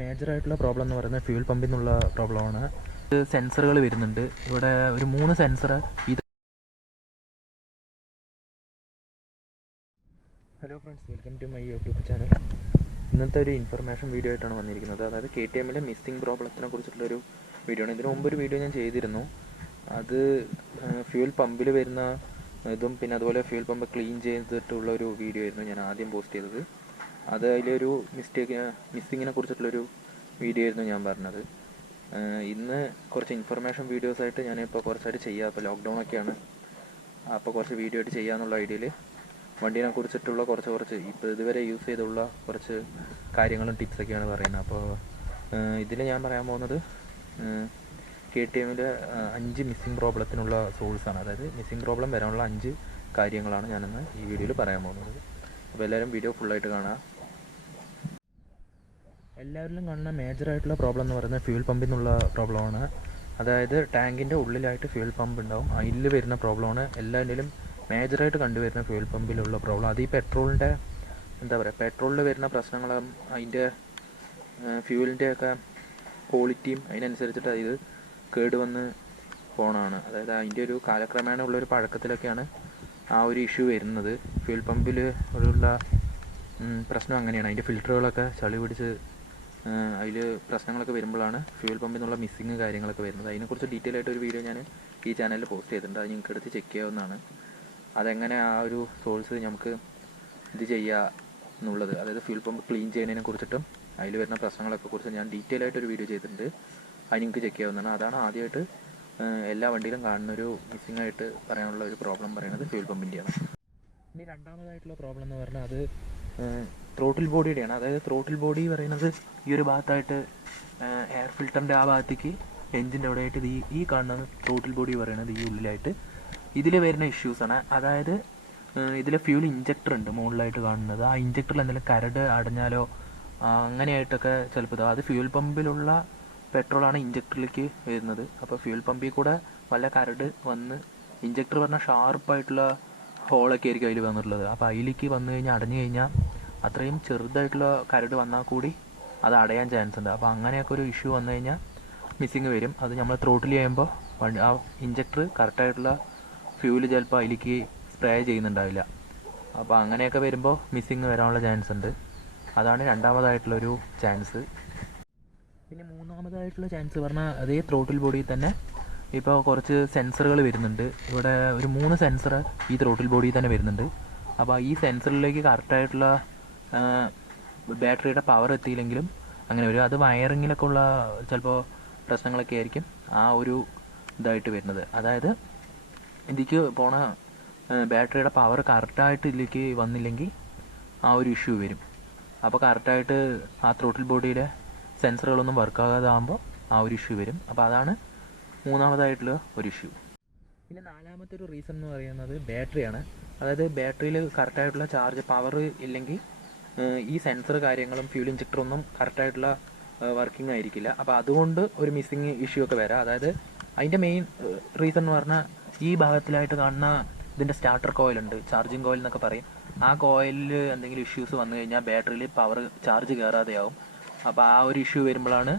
മേജറായിട്ടുള്ള problem എന്ന് പറയുന്നത് fuel പമ്പിൽ നിന്നുള്ള പ്രോബ്ലമാണ്. ഇത് സെൻസറുകൾ വരുന്നുണ്ട്. ഇവിടെ ഒരു 3 സെൻസർ ഇത്. Hello friends, welcome to my YouTube channel. ഇന്നത്തെ ഒരു ഇൻഫർമേഷൻ വീഡിയോ ആയിട്ടാണ് വന്നിരിക്കുന്നത്. അതായത് KTMലെ മിസ്സിംഗ് പ്രോബ്ലത്തിനെ കുറിച്ചിട്ടുള്ളൊരു വീഡിയോ ആണ്. ഇതിനു മുമ്പൊരു വീഡിയോ ഞാൻ ചെയ്തിരുന്നു. അത് ഫ്യൂൽ പമ്പിൽ വരുന്ന ഇതും പിന്നെ അതുപോലെ ഫ്യൂൽ പമ്പ് ക്ലീൻ ചെയ്തിട്ടുള്ളൊരു വീഡിയോ ആയിരുന്നു ഞാൻ ആദ്യം പോസ്റ്റ് ചെയ്തത്. അത് അതിലൊരു മിസ്സിങ്ങിനെ കുറിച്ചിട്ടുള്ളൊരു വീഡിയോ ആയിരുന്നു ഞാൻ പറഞ്ഞത്. ഇന്ന് കുറച്ച് ഇൻഫർമേഷൻ വീഡിയോസായിട്ട് ഞാനിപ്പോൾ കുറച്ചായിട്ട് ചെയ്യാം. അപ്പോൾ ലോക്ക്ഡൗൺ ഒക്കെയാണ്, അപ്പോൾ കുറച്ച് വീഡിയോ ആയിട്ട് ചെയ്യാമെന്നുള്ള ഐഡിയയിൽ വണ്ടീനെ കുറിച്ചിട്ടുള്ള കുറച്ച് ഇപ്പോൾ ഇതുവരെ യൂസ് ചെയ്തുള്ള കുറച്ച് കാര്യങ്ങളും ടിപ്സൊക്കെയാണ് പറയുന്നത്. അപ്പോൾ ഇതിൽ ഞാൻ പറയാൻ പോകുന്നത് KTMലെ 5 മിസ്സിംഗ് പ്രോബ്ലത്തിനുള്ള സോഴ്സാണ്. അതായത് മിസ്സിംഗ് പ്രോബ്ലം വരാനുള്ള 5 കാര്യങ്ങളാണ് ഞാനിന്ന് ഈ വീഡിയോയിൽ പറയാൻ പോകുന്നത്. അപ്പോൾ എല്ലാവരും വീഡിയോ ഫുള്ളായിട്ട് കാണാം. എല്ലാവരിലും കാണുന്ന മേജറായിട്ടുള്ള പ്രോബ്ലം എന്ന് പറയുന്നത് ഫ്യൂൽ പമ്പിൽ നിന്നുള്ള പ്രോബ്ലമാണ്. അതായത് ടാങ്കിൻ്റെ ഉള്ളിലായിട്ട് ഫ്യൂൽ പമ്പ് ഉണ്ടാവും, അതിൽ വരുന്ന പ്രോബ്ലമാണ് എല്ലാവരിലും മേജറായിട്ട് കണ്ടുവരുന്ന ഫ്യൂൽ പമ്പിലുള്ള പ്രോബ്ലം. അത് ഈ പെട്രോളിൻ്റെ പെട്രോളിൽ വരുന്ന പ്രശ്നങ്ങളും അതിൻ്റെ ഫ്യൂലിൻ്റെയൊക്കെ ക്വാളിറ്റിയും അതിനനുസരിച്ചിട്ട് ഇത് കേടുവന്ന് പോകണമാണ്. അതായത് അതിൻ്റെ ഒരു കാലക്രമേണ ഉള്ളൊരു പഴക്കത്തിലൊക്കെയാണ് ആ ഒരു ഇഷ്യൂ വരുന്നത്. ഫ്യൂൽ പമ്പിൽ ഉള്ള പ്രശ്നം അങ്ങനെയാണ്. അതിൻ്റെ ഫിൽറ്ററുകളൊക്കെ ചളി പിടിച്ച് അതിൽ പ്രശ്നങ്ങളൊക്കെ വരുമ്പോഴാണ് ഫ്യൂൽ പമ്പിൽ നിന്നുള്ള മിസ്സിങ് കാര്യങ്ങളൊക്കെ വരുന്നത്. അതിനെക്കുറിച്ച് ഡീറ്റെയിൽ ആയിട്ട് ഒരു വീഡിയോ ഞാൻ ഈ ചാനലിൽ പോസ്റ്റ് ചെയ്തിട്ടുണ്ട്. അത് നിങ്ങൾക്ക് എടുത്ത് ചെക്ക് ചെയ്യാവുന്നതാണ്. അതെങ്ങനെ ആ ഒരു സോഴ്സ് നമുക്ക് ഇത് ചെയ്യുക എന്നുള്ളത്, അതായത് ഫ്യൂൽ പമ്പ് ക്ലീൻ ചെയ്യുന്നതിനെ കുറിച്ചിട്ടും അതിൽ വരുന്ന പ്രശ്നങ്ങളൊക്കെ കുറിച്ച് ഞാൻ ഡീറ്റെയിൽ ആയിട്ടൊരു വീഡിയോ ചെയ്തിട്ടുണ്ട്. അത് നിങ്ങൾക്ക് ചെക്ക് ചെയ്യാവുന്നതാണ്. അതാണ് ആദ്യമായിട്ട് എല്ലാ വണ്ടിയിലും കാണുന്നൊരു മിസ്സിംഗ് ആയിട്ട് പറയാനുള്ള ഒരു പ്രോബ്ലം പറയുന്നത് ഫ്യൂൽ പമ്പിൻ്റെയാണ്. ഇനി രണ്ടാമതായിട്ടുള്ള പ്രോബ്ലം എന്ന് പറഞ്ഞാൽ അത് ത്രോട്ടിൽ ബോഡിയുടെയാണ്. അതായത് ത്രോട്ടിൽ ബോഡി പറയുന്നത് ഈ ഒരു ഭാഗത്തായിട്ട് എയർ ഫിൽറ്ററിൻ്റെ ആ ഭാഗത്തേക്ക് എഞ്ചിൻ്റെ അവിടെയായിട്ട് ഈ കാണുന്നത് ത്രോട്ടിൽ ബോഡി പറയുന്നത് ഈ ഉള്ളിലായിട്ട് ഇതിൽ വരുന്ന ഇഷ്യൂസാണ്. അതായത് ഇതിൽ ഫ്യൂൽ ഇഞ്ചക്ടർ ഉണ്ട് മുകളിലായിട്ട് കാണുന്നത്. ആ ഇഞ്ചക്ടറിൽ എന്തെങ്കിലും കരട് അടഞ്ഞാലോ അങ്ങനെയായിട്ടൊക്കെ ചിലപ്പോൾ അത് ഫ്യൂൽ പമ്പിലുള്ള പെട്രോളാണ് ഇഞ്ചക്ടറിലേക്ക് വരുന്നത്. അപ്പോൾ ഫ്യൂൽ പമ്പിൽ കൂടെ വല്ല കരട് വന്ന് ഇഞ്ചക്ടർ പറഞ്ഞാൽ ഷാർപ്പായിട്ടുള്ള ഹോളൊക്കെ ആയിരിക്കും അതിൽ വന്നിട്ടുള്ളത്. അപ്പോൾ അതിലേക്ക് വന്നു കഴിഞ്ഞാൽ അടഞ്ഞു കഴിഞ്ഞാൽ അത്രയും ചെറുതായിട്ടുള്ള കരട് വന്നാൽ കൂടി അത് അടയാൻ ചാൻസ് ഉണ്ട്. അപ്പോൾ അങ്ങനെയൊക്കെ ഒരു ഇഷ്യൂ വന്നു കഴിഞ്ഞാൽ മിസ്സിങ് വരും. അത് നമ്മൾ ത്രോട്ടിൽ ചെയ്യുമ്പോൾ ആ ഇഞ്ചക്ടർ കറക്റ്റായിട്ടുള്ള ഫ്യൂല് ചിലപ്പോൾ അതിലേക്ക് സ്പ്രേ ചെയ്യുന്നുണ്ടാവില്ല. അപ്പോൾ അങ്ങനെയൊക്കെ വരുമ്പോൾ മിസ്സിങ് വരാനുള്ള ചാൻസ് ഉണ്ട്. അതാണ് രണ്ടാമതായിട്ടുള്ളൊരു ചാൻസ്. പിന്നെ മൂന്നാമതായിട്ടുള്ള ചാൻസ് പറഞ്ഞാൽ അതേ ത്രോട്ടിൽ ബോഡിയിൽ തന്നെ ഇപ്പോൾ കുറച്ച് സെൻസറുകൾ വരുന്നുണ്ട്. ഇവിടെ ഒരു 3 സെൻസർ ഈ ത്രോട്ടിൽ ബോഡിയിൽ തന്നെ വരുന്നുണ്ട്. അപ്പോൾ ഈ സെൻസറിലേക്ക് കറക്റ്റായിട്ടുള്ള ബാറ്ററിയുടെ പവർ എത്തിയില്ലെങ്കിലും അങ്ങനെ വരും. അത് വയറിങ്ങിലൊക്കെ ഉള്ള ചിലപ്പോൾ പ്രശ്നങ്ങളൊക്കെ ആയിരിക്കും ആ ഒരു ഇതായിട്ട് വരുന്നത്. അതായത് ഇതിലേക്ക് പോണ ബാറ്ററിയുടെ പവർ കറക്റ്റായിട്ട് ഇതിലേക്ക് വന്നില്ലെങ്കിൽ ആ ഒരു ഇഷ്യൂ വരും. അപ്പോൾ കറക്റ്റായിട്ട് ആ ത്രോട്ടിൽ ബോഡിയിലെ സെൻസറുകളൊന്നും വർക്കാകാതെ ആകുമ്പോൾ ആ ഒരു ഇഷ്യൂ വരും. അപ്പോൾ അതാണ് മൂന്നാമതായിട്ടുള്ള ഒരു ഇഷ്യൂ. പിന്നെ നാലാമത്തെ ഒരു റീസൺ എന്ന് പറയുന്നത് ബാറ്ററിയാണ്. അതായത് ബാറ്ററിയിൽ കറക്റ്റായിട്ടുള്ള ചാർജ് പവർ ഇല്ലെങ്കിൽ ഈ സെൻസർ കാര്യങ്ങളും ഫ്യൂൽ ഇഞ്ചക്ടറൊന്നും കറക്റ്റായിട്ടുള്ള വർക്കിംഗ് ആയിരിക്കില്ല. അപ്പോൾ അതുകൊണ്ട് ഒരു മിസ്സിങ് ഇഷ്യൂ ഒക്കെ വരാം. അതായത് അതിൻ്റെ മെയിൻ റീസൺ എന്ന് പറഞ്ഞാൽ ഈ ഭാഗത്തിലായിട്ട് കാണുന്ന ഇതിൻ്റെ സ്റ്റാർട്ടർ കോയിലുണ്ട്, ചാർജിങ് കോയിൽ എന്നൊക്കെ പറയും. ആ കോയിലിൽ എന്തെങ്കിലും ഇഷ്യൂസ് വന്നു കഴിഞ്ഞാൽ ബാറ്ററിയിൽ പവർ ചാർജ് കയറാതെയാവും. അപ്പോൾ ആ ഒരു ഇഷ്യൂ വരുമ്പോഴാണ്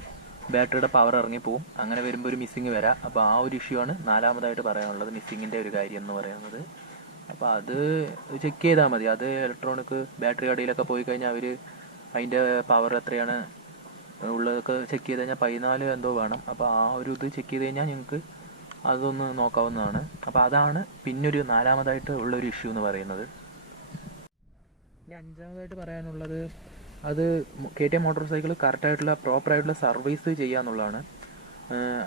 ബാറ്ററിയുടെ പവർ ഇറങ്ങിപ്പോവും. അങ്ങനെ വരുമ്പോൾ ഒരു മിസ്സിങ് വരാം. അപ്പോൾ ആ ഒരു ഇഷ്യൂ ആണ് നാലാമതായിട്ട് പറയാനുള്ളത്, മിസ്സിങ്ങിൻ്റെ ഒരു കാര്യം എന്ന് പറയുന്നത്. അപ്പോൾ അത് ചെക്ക് ചെയ്താൽ മതി. അത് ഇലക്ട്രോണിക് ബാറ്ററി കടയിലൊക്കെ പോയി കഴിഞ്ഞാൽ അവർ അതിൻ്റെ പവർ എത്രയാണ് ഉള്ളതൊക്കെ ചെക്ക് ചെയ്ത് കഴിഞ്ഞാൽ 14 എന്തോ വേണം. അപ്പോൾ ആ ഒരു ഇത് ചെക്ക് ചെയ്ത് കഴിഞ്ഞാൽ നിങ്ങൾക്ക് അതൊന്ന് നോക്കാവുന്നതാണ്. അപ്പോൾ അതാണ് പിന്നൊരു നാലാമതായിട്ട് ഉള്ളൊരു ഇഷ്യൂ എന്ന് പറയുന്നത്. ഇനി അഞ്ചാമതായിട്ട് പറയാനുള്ളത് അത് KTM മോട്ടോർ സൈക്കിൾ കറക്റ്റായിട്ടുള്ള പ്രോപ്പറായിട്ടുള്ള സർവീസ് ചെയ്യുക എന്നുള്ളതാണ്.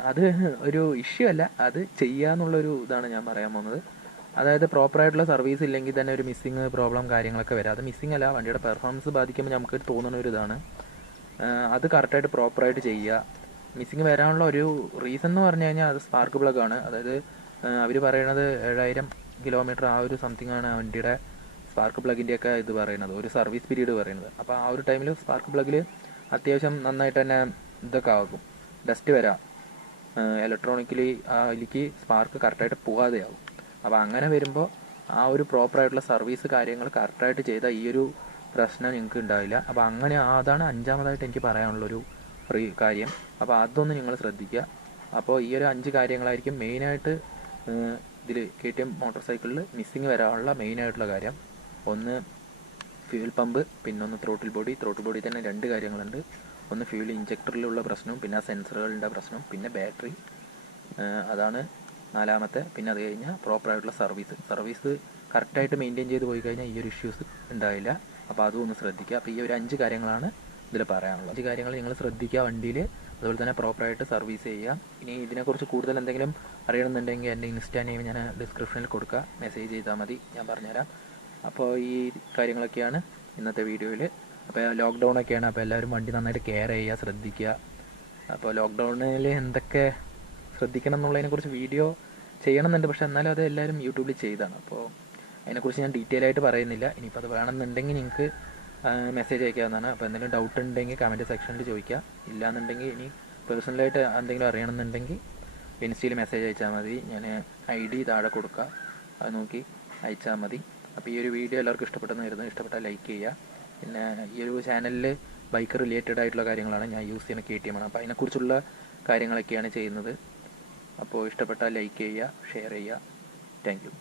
അത് ഒരു ഇഷ്യൂ അല്ല, അത് ചെയ്യുക എന്നുള്ളൊരു ഇതാണ് ഞാൻ പറയാൻ പോകുന്നത്. അതായത് പ്രോപ്പറായിട്ടുള്ള സർവീസ് ഇല്ലെങ്കിൽ തന്നെ ഒരു മിസ്സിങ് പ്രോബ്ലം കാര്യങ്ങളൊക്കെ വരാം. അത് മിസ്സിങ് അല്ല, വണ്ടിയുടെ പെർഫോമൻസ് ബാധിക്കുമ്പോൾ നമുക്ക് തോന്നുന്ന ഒരു ഇതാണ്. അത് കറക്റ്റായിട്ട് പ്രോപ്പറായിട്ട് ചെയ്യുക. മിസ്സിങ് വരാനുള്ള ഒരു റീസൺ എന്ന് പറഞ്ഞു കഴിഞ്ഞാൽ അത് സ്പാർക്ക് പ്ലഗ് ആണ്. അതായത് അവർ പറയണത് 7000 കിലോമീറ്റർ ആ ഒരു സംതിങ് ആണ് വണ്ടിയുടെ സ്പാർക്ക് പ്ലഗിൻ്റെയൊക്കെ ഇത് പറയുന്നത്, ഒരു സർവീസ് പീരീഡ് പറയുന്നത്. അപ്പോൾ ആ ഒരു ടൈമിൽ സ്പാർക്ക് പ്ലഗിൽ അത്യാവശ്യം നന്നായിട്ട് തന്നെ ഇതൊക്കെ ആകും, ഡസ്റ്റ് വരാം, ഇലക്ട്രോണിക്കലി അതിലേക്ക് സ്പാർക്ക് കറക്റ്റായിട്ട് പോകാതെയാകും. അപ്പോൾ അങ്ങനെ വരുമ്പോൾ ആ ഒരു പ്രോപ്പറായിട്ടുള്ള സർവീസ് കാര്യങ്ങൾ കറക്റ്റായിട്ട് ചെയ്താൽ ഈ ഒരു പ്രശ്നം നിങ്ങൾക്ക് ഉണ്ടാവില്ല. അപ്പോൾ അങ്ങനെ അതാണ് അഞ്ചാമതായിട്ട് എനിക്ക് പറയാനുള്ളൊരു കാര്യം. അപ്പോൾ അതൊന്ന് നിങ്ങൾ ശ്രദ്ധിക്കുക. അപ്പോൾ ഈ ഒരു 5 കാര്യങ്ങളായിരിക്കും മെയിനായിട്ട് ഇതിൽ KTM മോട്ടോർ സൈക്കിളിൽ മിസ്സിങ് വരാനുള്ള മെയിനായിട്ടുള്ള കാര്യം. ഒന്ന് ഫ്യൂൽ പമ്പ്, പിന്നെ ഒന്ന് ത്രോട്ടിൽ ബോഡി തന്നെ 2 കാര്യങ്ങളുണ്ട്. ഒന്ന് ഫ്യൂൽ ഇഞ്ചക്ടറിലുള്ള പ്രശ്നവും പിന്നെ ആ സെൻസറുകളുടെ പ്രശ്നം, പിന്നെ ബാറ്ററി, അതാണ് 4ാമത്തെ. പിന്നെ അത് കഴിഞ്ഞാൽ പ്രോപ്പറായിട്ടുള്ള സർവീസ് കറക്റ്റായിട്ട് മെയിൻറ്റെയിൻ ചെയ്ത് പോയി കഴിഞ്ഞാൽ ഈ ഒരു ഇഷ്യൂസ് ഉണ്ടാവില്ല. അപ്പോൾ അതും ഒന്ന് ശ്രദ്ധിക്കുക. അപ്പോൾ ഈ ഒരു 5 കാര്യങ്ങളാണ് ഇതിൽ പറയാനുള്ളത്. 5 കാര്യങ്ങൾ നിങ്ങൾ ശ്രദ്ധിക്കുക വണ്ടിയിൽ. അതുപോലെ തന്നെ പ്രോപ്പറായിട്ട് സർവീസ് ചെയ്യുക. ഇനി ഇതിനെക്കുറിച്ച് കൂടുതൽ എന്തെങ്കിലും അറിയണമെന്നുണ്ടെങ്കിൽ എൻ്റെ ഇൻസ്റ്റാ നെയിം ഞാൻ ഡിസ്ക്രിപ്ഷനിൽ കൊടുക്കുക, മെസ്സേജ് ചെയ്താൽ മതി, ഞാൻ പറഞ്ഞുതരാം. അപ്പോൾ ഈ കാര്യങ്ങളൊക്കെയാണ് ഇന്നത്തെ വീഡിയോയിൽ. അപ്പോൾ ലോക്ക്ഡൗൺ ഒക്കെയാണ്, അപ്പോൾ എല്ലാവരും വണ്ടി നന്നായിട്ട് കെയർ ചെയ്യുക, ശ്രദ്ധിക്കുക. അപ്പോൾ ലോക്ക്ഡൗണിൽ എന്തൊക്കെ ശ്രദ്ധിക്കണം എന്നുള്ളതിനെക്കുറിച്ച് വീഡിയോ ചെയ്യണമെന്നുണ്ട്, പക്ഷേ എന്നാലും അത് എല്ലാവരും യൂട്യൂബിൽ ചെയ്താണ്. അപ്പോൾ അതിനെക്കുറിച്ച് ഞാൻ ഡീറ്റെയിൽ ആയിട്ട് പറയുന്നില്ല. ഇനിയിപ്പോൾ അത് വേണമെന്നുണ്ടെങ്കിൽ നിങ്ങൾക്ക് മെസ്സേജ് അയക്കാവുന്നതാണ്. അപ്പോൾ എന്തെങ്കിലും ഡൗട്ട് ഉണ്ടെങ്കിൽ കമൻറ്റ് സെക്ഷനിൽ ചോദിക്കുക. ഇല്ലയെന്നുണ്ടെങ്കിൽ ഇനി പേഴ്സണലായിട്ട് എന്തെങ്കിലും അറിയണമെന്നുണ്ടെങ്കിൽ ഇൻസ്റ്റയിൽ മെസ്സേജ് അയച്ചാൽ മതി. ഞാൻ ID താഴെ കൊടുക്കുക, അത് നോക്കി അയച്ചാൽ മതി. അപ്പോൾ ഈ ഒരു വീഡിയോ എല്ലാവർക്കും ഇഷ്ടപ്പെട്ടെന്ന് വരുന്നത്. ഇഷ്ടപ്പെട്ടാൽ ലൈക്ക് ചെയ്യുക. പിന്നെ ഈ ഒരു ചാനലിൽ ബൈക്ക് റിലേറ്റഡ് ആയിട്ടുള്ള കാര്യങ്ങളാണ് ഞാൻ യൂസ് ചെയ്യുന്ന KTM ആണ്. അപ്പോൾ അതിനെക്കുറിച്ചുള്ള കാര്യങ്ങളൊക്കെയാണ് ചെയ്യുന്നത്. അപ്പോൾ ഇഷ്ടപ്പെട്ടാൽ ലൈക്ക് ചെയ്യുക, ഷെയർ ചെയ്യുക. Thank you.